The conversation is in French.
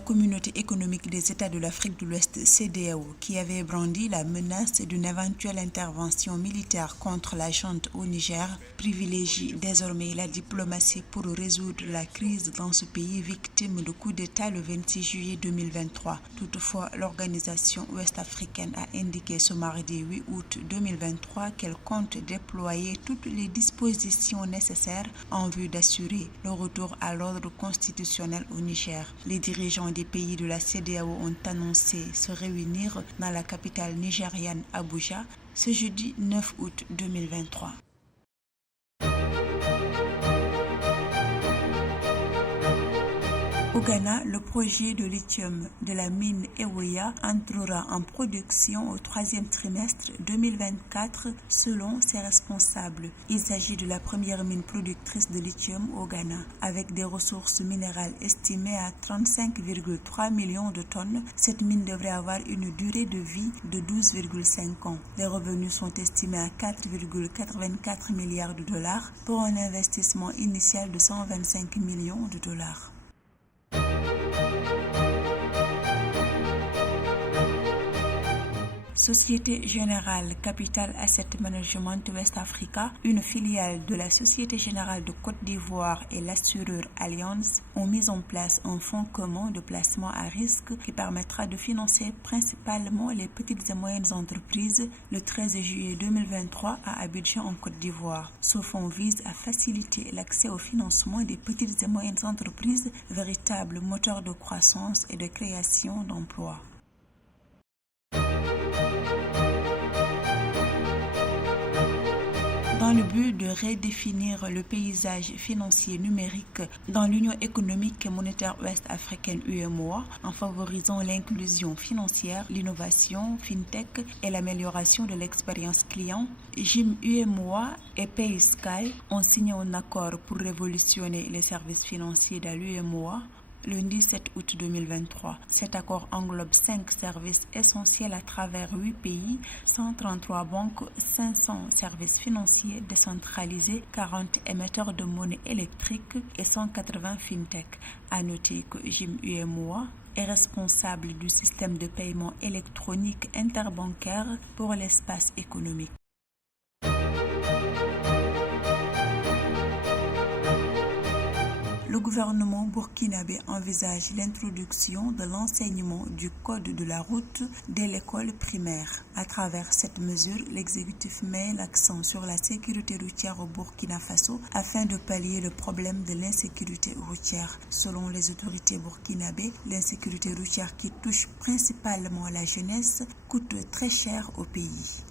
communauté économique des États de l'Afrique de l'Ouest CEDEAO, qui avait brandi la menace d'une éventuelle intervention militaire contre la junte au Niger, privilégie désormais la diplomatie pour résoudre la crise dans ce pays victime de coup d'État le 26 juillet 2023. Toutefois, l'organisation ouest-africaine a indiqué ce mardi 8 août 2023 qu'elle compte déployer toutes les dispositions nécessaires en vue d'assurer le retour à l'ordre constitutionnel au Niger. Les dirigeants des pays de la CEDEAO ont annoncé se réunir dans la capitale nigériane Abuja ce jeudi 9 août 2023. Au Ghana, le projet de lithium de la mine Ewoya entrera en production au troisième trimestre 2024 selon ses responsables. Il s'agit de la première mine productrice de lithium au Ghana, avec des ressources minérales estimées à 35,3 millions de tonnes. Cette mine devrait avoir une durée de vie de 12,5 ans. Les revenus sont estimés à 4,84 milliards de dollars pour un investissement initial de 125 millions de dollars. Société Générale Capital Asset Management West Africa, une filiale de la Société Générale de Côte d'Ivoire et l'assureur Allianz ont mis en place un fonds commun de placement à risque qui permettra de financer principalement les petites et moyennes entreprises le 13 juillet 2023 à Abidjan en Côte d'Ivoire. Ce fonds vise à faciliter l'accès au financement des petites et moyennes entreprises, véritables moteurs de croissance et de création d'emplois. Dans le but de redéfinir le paysage financier numérique dans l'Union économique et monétaire ouest-africaine UEMOA, en favorisant l'inclusion financière, l'innovation, FinTech et l'amélioration de l'expérience client, GIM UEMOA et PaySky ont signé un accord pour révolutionner les services financiers dans l'UEMOA lundi 7 août 2023. Cet accord englobe 5 services essentiels à travers 8 pays, 133 banques, 500 services financiers décentralisés, 40 émetteurs de monnaie électrique et 180 fintech. À noter que GIM UEMOA est responsable du système de paiement électronique interbancaire pour l'espace économique. Le gouvernement burkinabé envisage l'introduction de l'enseignement du code de la route dès l'école primaire. À travers cette mesure, l'exécutif met l'accent sur la sécurité routière au Burkina Faso afin de pallier le problème de l'insécurité routière. Selon les autorités burkinabées, l'insécurité routière qui touche principalement la jeunesse coûte très cher au pays.